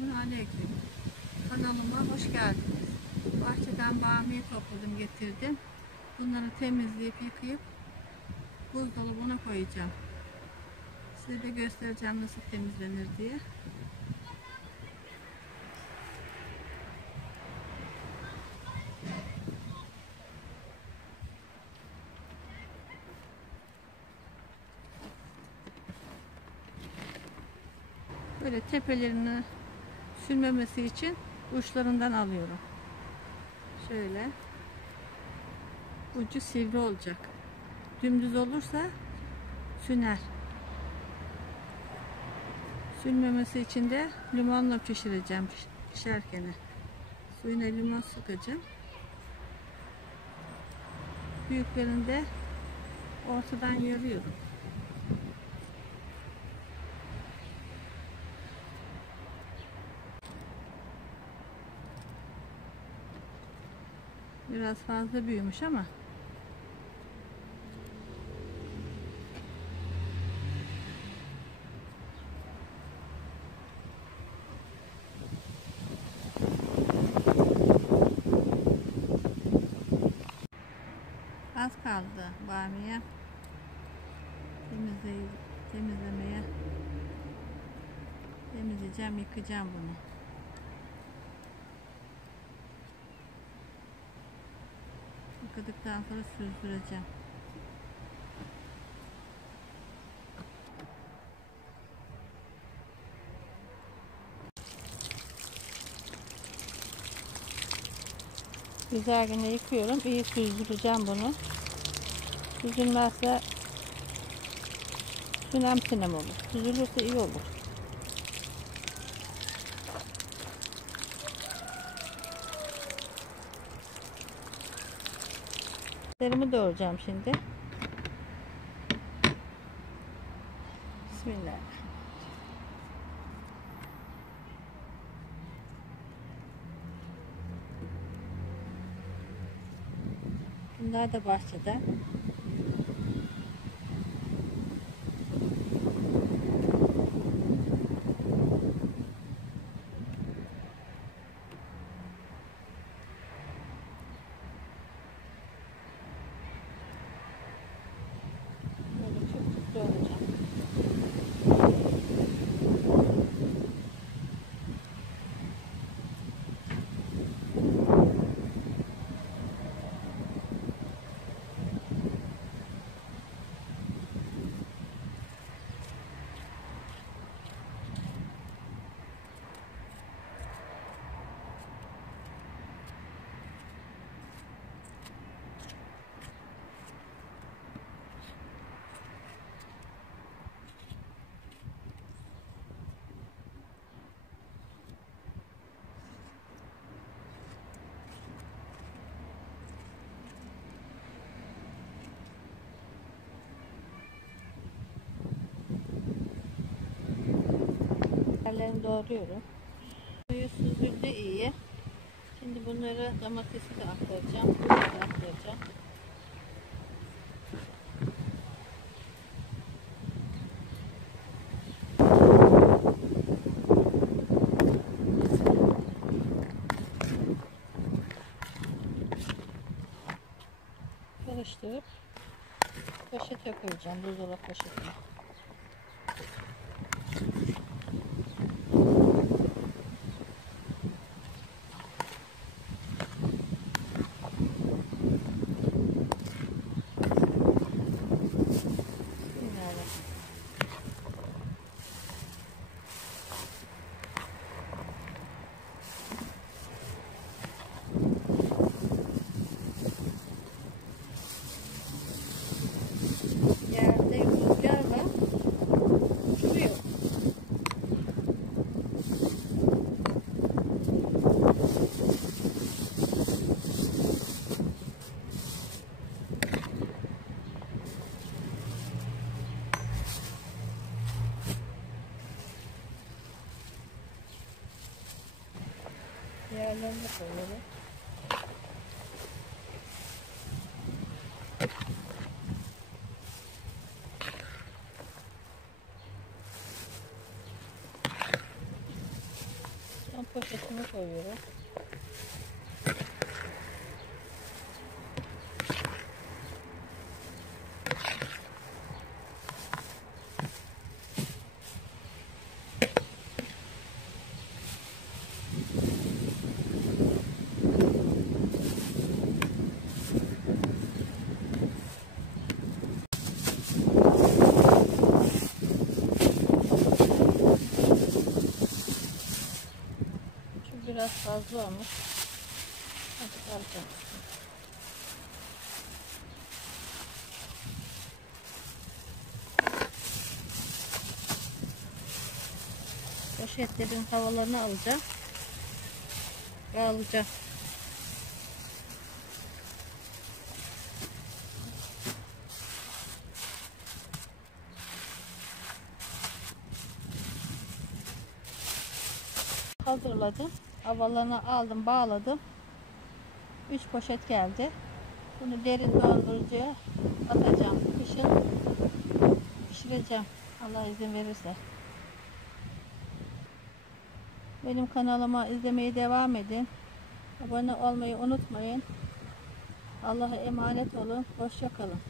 Selamünaleyküm. Kanalıma hoş geldiniz. Bahçeden bamya topladım, getirdim. Bunları temizleyip yıkayıp buzdolabına koyacağım. Size de göstereceğim nasıl temizlenir diye. Böyle tepelerini sürmemesi için uçlarından alıyorum. Şöyle ucu sivri olacak. Dümdüz olursa süner. Sürmemesi için de limonla pişireceğim pişerken. Suyuna limon sıkacağım. Büyüklerini de ortadan yarıyorum. Biraz fazla büyümüş ama az kaldı bamya temizlemeye. Temizleyeceğim, yıkayacağım bunu. Yıkadıktan sonra süzdüreceğim. Güzelce yıkıyorum. İyi süzdüreceğim bunu. Süzülmezse sinem olur. Süzülürse iyi olur. Etlerimi doğrayacağım şimdi. Bismillah. Bunlar da bahçeden. Böyle çok çok doğrayacağım. Yerlerini doğruyorum. Suyu süzüldü iyi. Şimdi bunları domatesi de aktaracağım. Bunu da aktaracağım. Karıştırıp poşete koyacağım. Buzdolabı poşetine. Yerde rüzgarla uçuruyor. Yerlerine koyuyorum. Poşetimi koyuyorum. Biraz fazla olmuş. Azıcık alacağım. Poşetlerin havalarını alacağım. Bağlayacağım. Hazırladım. Havalarını aldım, bağladım. 3 poşet geldi. Bunu derin dondurucuya atacağım. Kışın pişireceğim. Allah izin verirse. Benim kanalıma izlemeye devam edin. Abone olmayı unutmayın. Allah'a emanet olun. Hoşça kalın.